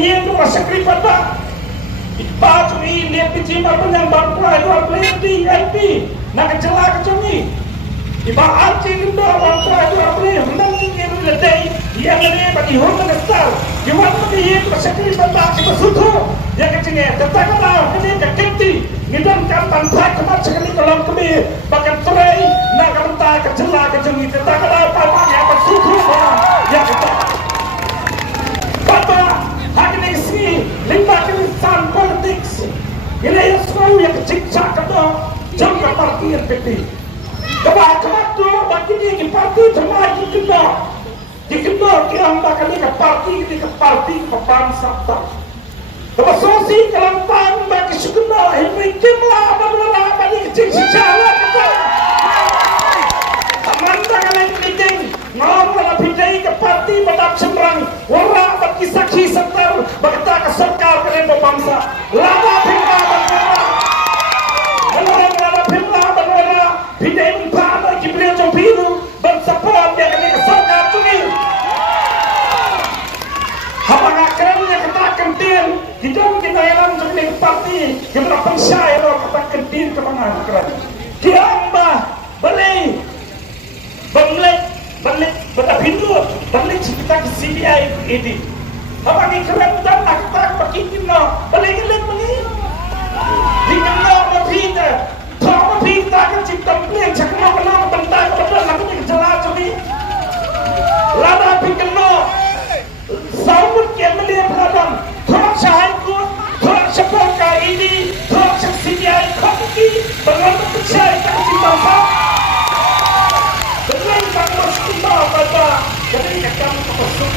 yang tu rasa kripat ba. Ipa cumi lihat biji baru yang baru dua belas di LP. Nak kecelak cumi. Iba arti itu orang tua belas menang yang letai yang ini bagi hormat besar. Iwan bagi yang rasa kripat ba kita suatu yang kecilnya. Tetapi kalau ini kekenti ngidam kampan tak kemat sekali kalau kami bahkan terai nak kementar kecelak cumi. Tetapi kalau apa yang bersuatu yang kita. Bapa, hari ini lima insan politik ini semua yang cicak kepada jangka parti NPP. Kebahagiaan tu bagi dia ke parti cuma dikenal yang bakal dia ke parti bangsa tak. Kebasosi kelantan bagi sekenal ini kimlah apa bagi kecil secara kita. Amanda kalian meeting ngomong bidai ke parti badap sembrang warna bagi saksi setar bakta ke serkar kalian bangsa lama pimpa benar bidai mentah bagi beliau biru bersapon dia kalian ke serkar tuni habang akremnya kata kentin hidup kita yang jadi parti yang berapa syai lo kata kentin ke mana akrem dia ambah beli balik Hindu balik kita ke CBI ini apa ni keren dan nak pakai kita balik beli di kenal kita tahu kita kan cipta plan cakap kenal bentar betul nak kita jelas ni lada kenal sambut yang melihat peradam thok sahaiku thok sepoka ini thok CBI kopi pengaruh percaya kita cipta bapa jadi kamu masuk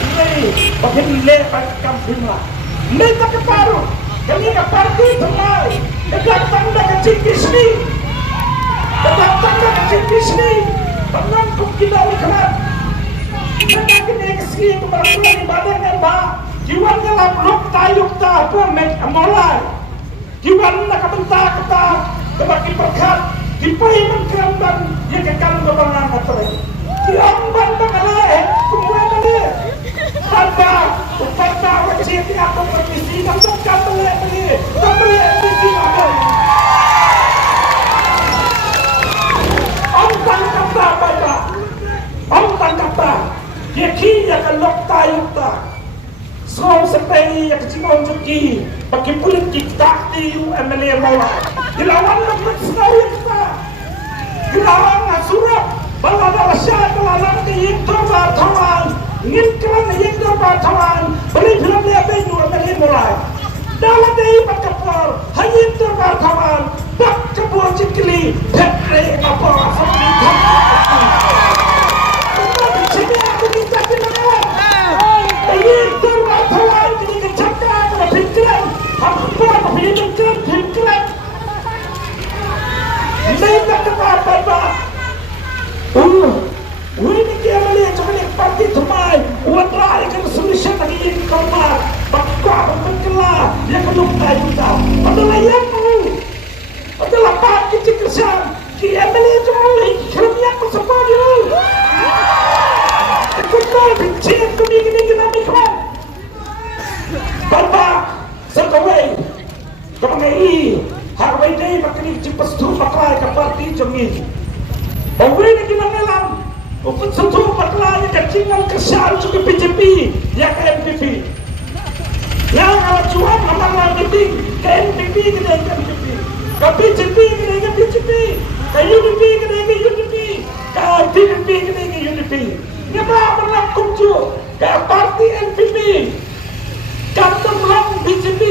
ini bagian lepas kamu semua mereka keparu kami ke parti temai datang ke Cikisni datang ke Cikisni penangkap kita ikhlas mereka kena kesini keberaturan ibadah yang bah jiwanya lah blok tayuk tak apa mulai jiwanya nak bentar kata kebagi berkat dipai mengkeramban yang kekal kebangan materi diamban bangalai kemudian ini tanpa upata wajib aku permisi dan bukan beli permisi ada om tangkap apa om tangkap dia kini akan lok tayuk tak so seperti yang kecil juki bagi politik tak di MLA malah dilawan lepas sekali kita dilawan surat bahwa ada syarat lalang di Indonesia Thailand ingin kerana Indonesia beli film dia baju MLA mulai dalam dia berkapal hanya Indonesia Thailand tak kebuah cikli petre apa seperti itu sini aku minta kita Indonesia Thailand ini kecakap pada pikiran apa pikiran mereka kata ini dia melihat sebenarnya parti temai wala ikan solution lagi yang keluar bakal berkelah yang kedua kita adalah yang adalah parti kesan dia melihat sebenarnya kerja bersama dia kita bincang kami kita mikir bapak sekawai kami harway day makni cipas tu pakai ke parti jengin Bawa ni kita melam, ukut satu pakai kecingan kesal juga PJP, ya ke MPP. Yang kalau cuan nama meeting ke MPP kita ke MPP, ke PJP kita ke PJP, ke UDP kita ke UDP, ke DPP kita ke UDP. Ini berapa nak kunci ke parti MPP, kata melam PJP,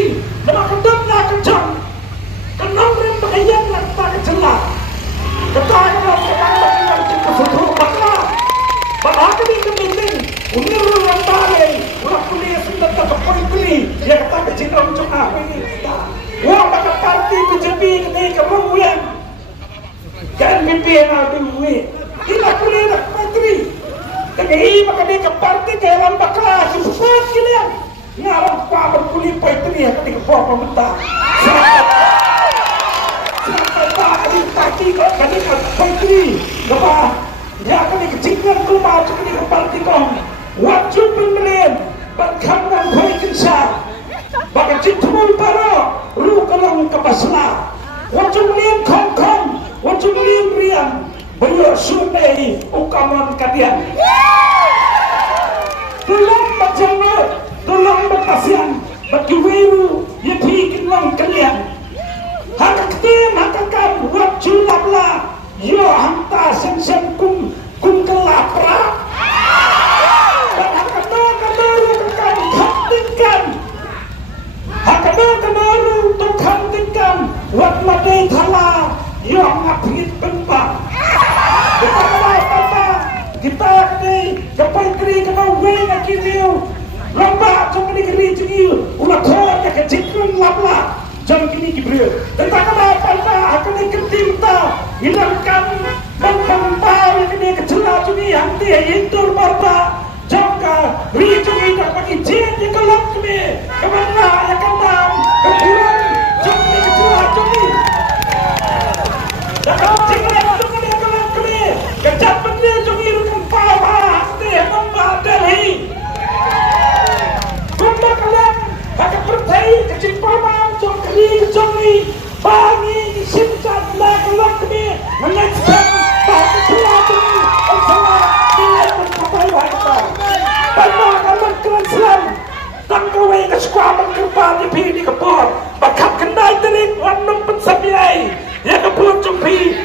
nama kedap nak kencang, kenal rem bahagian nak tak kecelak. Katakan kita kesuruh bakal bahkan ini meeting unir orang balik orang kuliah sudah tak berpoli dia kata kecil orang cuma ini wah bakal parti BJP ini kemudian kan MPP yang ada duit kita kuliah nak menteri dengan ini maka dia ke parti ke dalam bakal support kalian ngarang pak berkuliah menteri yang ketika bawa pemerintah parti kau kali menteri apa ya kali kecilkan rumah cuma di parti kau wajib pembelian berkawan baik Indonesia baka citmul paro ru kalong kapasla wajung lian kong wajung lian rian bayo sunai ukaman kadian tolong macamnya tolong berkasihan bagi wiru ya bikin lang kalian hakaktin hakakan wajul labla yo hanta sen kum kelapra dan hakadang hentikan hakadang untuk hentikan wat madai thala yo ngapit pembang kita ni kapai kri kena wing akiniu lomba jom ni kri jingiu ulah thor ka kecikun labla jom kini kibril tentang apa akan ikentimta hilangkan mempau ini kecela juni hanti intur barba jangka rijungi tak bagi jin di kelap kini kemana ya kandang kebulan jom ni kecela juni dan kau cinglah jom ni kelap kini kejap benda jungi rukun pau hanti memba Delhi kumba kalian akan bertai kecil pamam jom kali jungi bangi simcat lah kelap kini menyaksikan bahawa selama Allah tidak mencapai wanita banyak alam Grand Slam tanggawe ke sekolah mengkerbal di pini kebun bakap kendai terik wanum pensabiai ya kebun jumpi